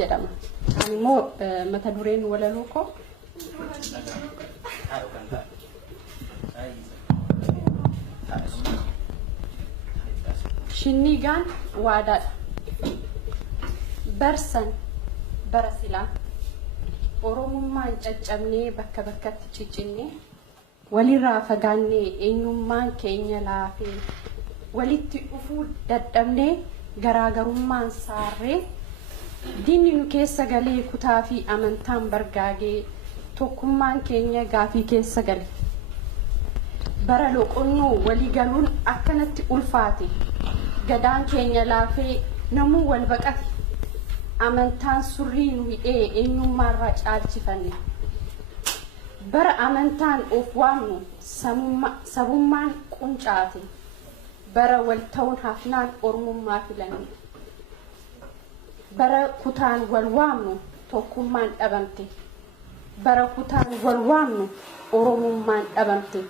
jedhama. Ani immoo mata dureen walaloo koo Shinnigaan waadaadha. Barsan bara silaa Oromummaan caccabnee bakka bakkatti ciccinnee walirraa fagaannee eenyummaan keenya laafee walitti dhufuu dadhabnee garaagarummaan saarree diinni nu keessa galee kutaa fi amantaan bargaagee tokkummaan keenya gaafii keessa gale. Bara loqonnoo walii galuun akkanatti ulfaate gadaan keenya laafee namuu wal baqate amantaan surrii nu hidhee eenyummaarraa caalchifanne. Bara amantaan of waamnu sabummaan quncaate bara wal ta'uun hafnaan oromummaa filanne. Bara kutaan wal waamnu tokkummaan dhabamte bara kutaan wal waamnu oromummaan dhabamte.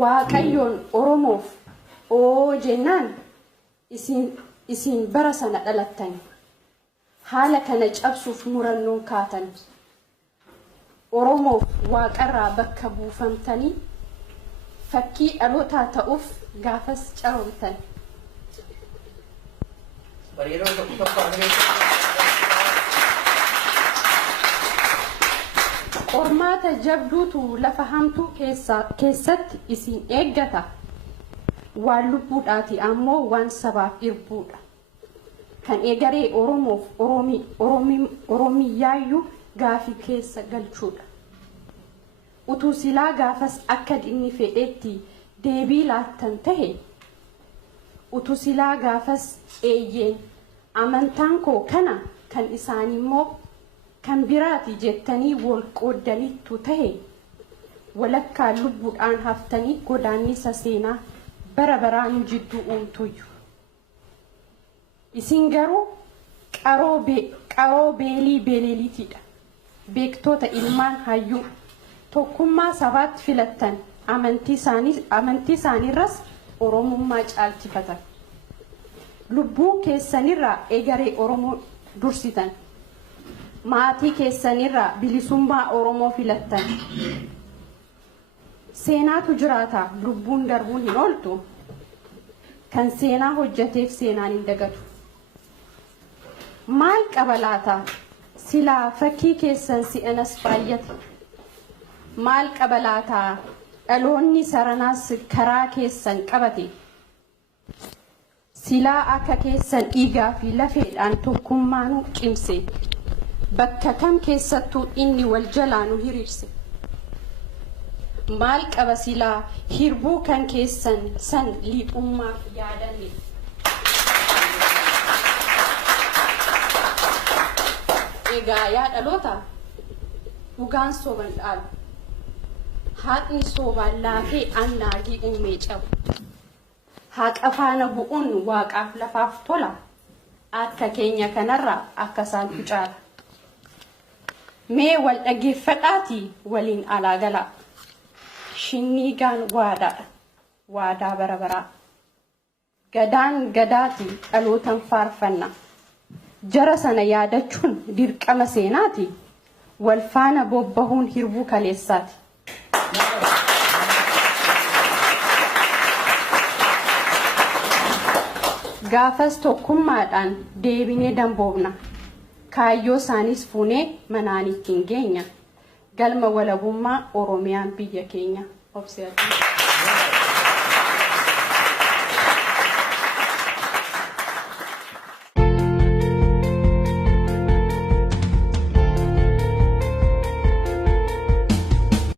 Waaqayyoon Oromoof oo jennaan isin bara sana dhalattani haala kana cabsuuf murannoon kaatan Oromoof waaqarraa bakka buufamtanii fakkii dhalootaa ta'uuf gaafas caroomtan. Qormaata jabduutu lafa hamtuu keessatti isin eeggata. Waan lubbuudhaati ammoo waan sabaaf irbuudha. Kan eegaree Oromoof Oromiyaayyuu gaafii keessa galchuudha. Utuu silaa gaafas akka dinni fedhetti deebii laattan tahe utuu silaa gaafas eeyyeen amantaan koo kana kan isaanii immoo kan biraati jettanii wal qooddaniittu tahe walakkaa lubbuudhaan haftanii godaannisa seenaa bara baraan jidduu uumtuyyu. Isin garuu qaroo beelii beeleliitidha. Beektoota ilmaan hayyuu tokkummaa sabaatti filattan amantii isaaniirras oromummaa caalchifatan. Lubbuu keessanirraa egeree Oromoo dursitan. Maatii keessanirraa bilisummaa Oromoo filattan. Seenaatu jiraata lubbuun darbuun hin ooltu. Kan seenaa hojjateef seenaan hin dagatu. Maal qaba laata silaa fakkii keessan si'anas baay'ate. Maal qaba laata dhaloonni saranaas karaa keessan qabate. Silaa akka keessan dhiigaa fi lafeedhaan tokkummaanuu cimse. Bakka kam keessattuu inni wal jalaa nu hiriirse. Maal qaba silaa hirbuu kan keessan san liixummaaf yaadanne. Egaa yaa dhaloota dhugaan soban dhaalu. Haaqni soobaan laafee annaagii uumee cabu. Haaqa faana bu'uun waaqaaf lafaaf tola. Akka keenya kanarraa akka isaantu caala. Mee wal dhaggeeffadhaatii waliin alaa galaa. Shinnigaan waadaadha. Waadaa bara baraa. Gadaan gadaatii dhalootan faarfanna. Jara sana yaadachuun dirqama seenaati. Wal faana bobbahuun hirbuu kaleessaati. Gaafas tokkummaadhaan deebinee damboobna. Kaayyoo isaanis fuunee manaan ittiin geenya. Galma walabummaa Oromiyaan biyya keenya. Obseerti.